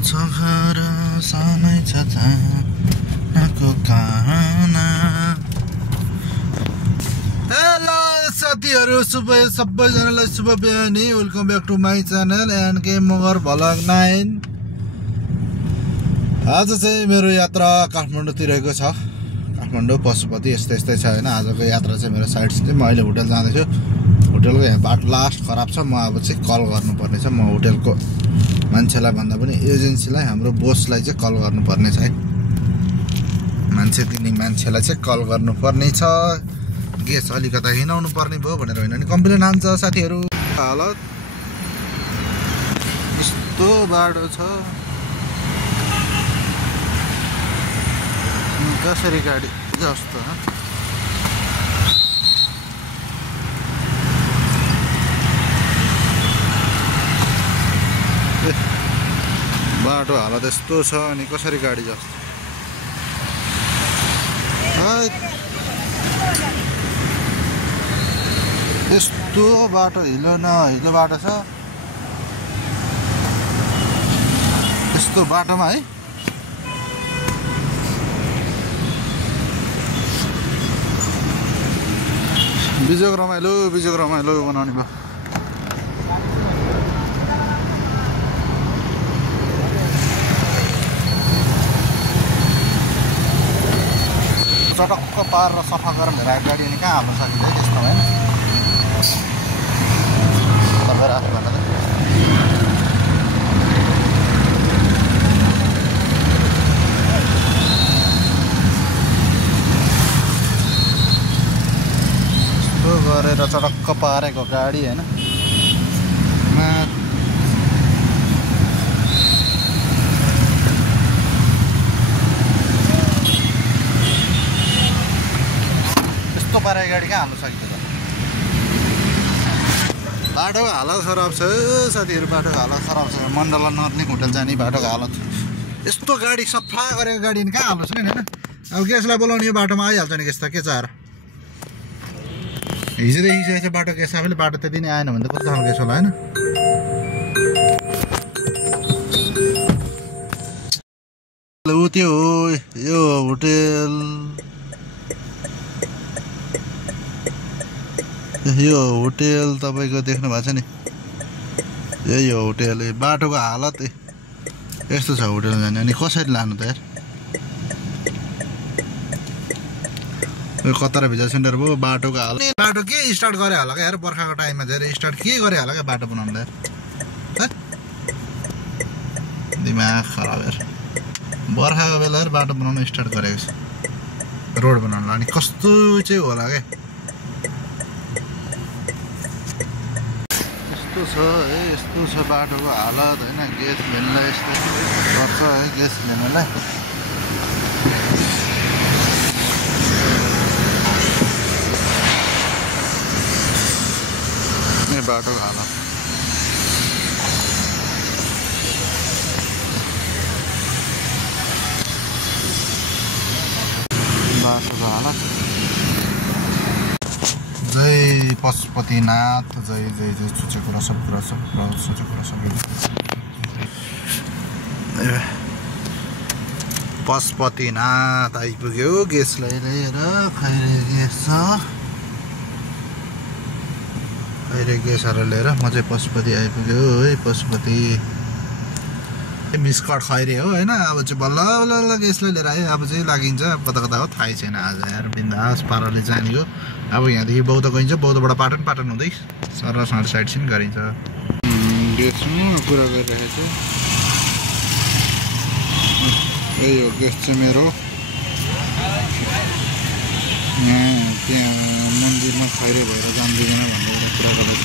छ घर सानै छ चाहनाको कहाना। हेलो साथीहरु, सबैजनालाई शुभ बिहानी। Welcome back to my channel NK Magar vlog 9। आज चाहिँ मेरो यात्रा काठमाडौँतिरको छ। काठमाडौँ पशुपति यस्तै छ हैन। आजको यात्रा चाहिँ मेरो साइड चाहिँ म अहिले होटल जाँदैछु। होटलको यहाँ बाटो लास्ट खराब छ। म अब चाहिँ कल गर्नुपर्ने छ। म होटलको मान्छेलाई भन्दा पनि एजेन्सीलाई, हाम्रो बोसलाई चाहिँ कल गर्नुपर्ने छ है। मान्छेलाई चाहिँ कल गर्नुपर्ने छ। गेस अलिकता हिँडाउनु पर्ने भयो भनेर होइन नि कम्प्लेन आउँछ साथीहरु। हालत यस्तो बाटो छ, कसरी गाडी जस्तो बाटो हालत यस्तो छ अनि कसरी गाडी जस्तो। यस्तो बाटो हिलो न हिलो बाटो छ। यस्तो बाटोमा है बिजोग रमाइलो बनाउने भयो। चटक्क पारेर सफा गरेर मेरो गाडी अनि कहाँ हाल्न सकिन्छ है त्यस्तो होइन। यस्तो गरेर चटक्क पारेको गाडी होइन। यस्तो पारेको गाडी कहाँ हाल्न सकिन्छ। बाटोको हालत खराब छ साथीहरु। बाटोको हालत खराब छ। मण्डला नर्लिङ होटल जाने बाटोको हालत यस्तो। गाडी सफा गरेको गाडी नि कहाँ हाल्नु छैन हैन। अब ग्यासलाई बोलाउने यो बाटोमा आइहाल्छ नि। ग्यास त के चाहर हिजोदेखि चाहिँ बाटो ग्यास आफैले बाटो त दिने आएन भने त कस्तो खालको ग्यास होला हैन। उ त्यो हो यो होटल। यो होटल तपाईको देख्नु भएको छ नि। यही हो होटल। बाटोको हालत यस्तो छ होटल जाने। अनि कसरी लानु त यार। यो कतरा भिजा सेन्टर भयो। बाटोको हालत बाटो के स्टार्ट गरे होला क्या यार। बर्खाको टाइममा चाहिँ स्टार्ट के गरे होला क्या बाटो बनाउँदा यार। दिमाग खराब यार। बर्खाको बेला यार बाटो बनाउन स्टार्ट गरेको छ, रोड बनाउन। अनि कस्तो चाहिँ होला क्या। यस्तो छ है, यस्तो छ बाटोको हालत होइन। ग्यास भेनलाई यस्तो गर्छ है। ग्यास भेनलाई बाटोको हालत जय पशुपतिनाथ। जय जय जय। सोचेको कुरा सब सोचेको कुरा सबै पशुपतिनाथ आइपुग्यो। ग्यासलाई लिएर खैरे ग्यास छ। खैरे ग्यासहरू लिएर म चाहिँ पशुपति आइपुग्यो है। पशुपति मिसकट खैरे हो होइन। अब चाहिँ बल्ल बल्ल ग्यासलाई लिएर आयो। अब चाहिँ लागिन्छ कता कता हो थाहै छैन। आज यार बिन्दास पाराले जाने हो। अब यहाँदेखि बौद्ध गइन्छ। बौद्धबाट पाटन हुँदै सर साइड सिन गरिन्छ। ग्यासमा कुरा गरिरहेको छ। यही हो ग्यास चाहिँ मेरो। यहाँ त्यहाँ मन्दिरमा खैरे भएर जान्दिँदैन भन्ने एउटा कुरा गर्दैछ।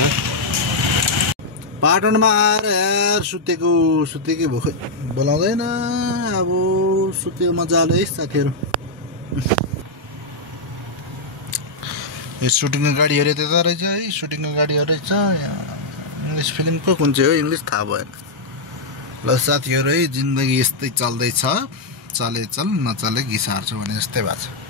पाटनमा आएर यार सुतेकै भोकै बोलाउँदैन। अब सुत्यो मजाले है साथीहरु। यो सुटिङको गाडीहरु त्यता रहेछ है। सुटिङको गाडीहरु रहेछ। इङ्ग्लिस फिल्मको कुन चाहिँ हो इङ्ग्लिस थाहा भएन। ल साथीहरु है, जिन्दगी यस्तै चल्दैछ। चले चल नचले घिसार्छ भने जस्तै भएको छ।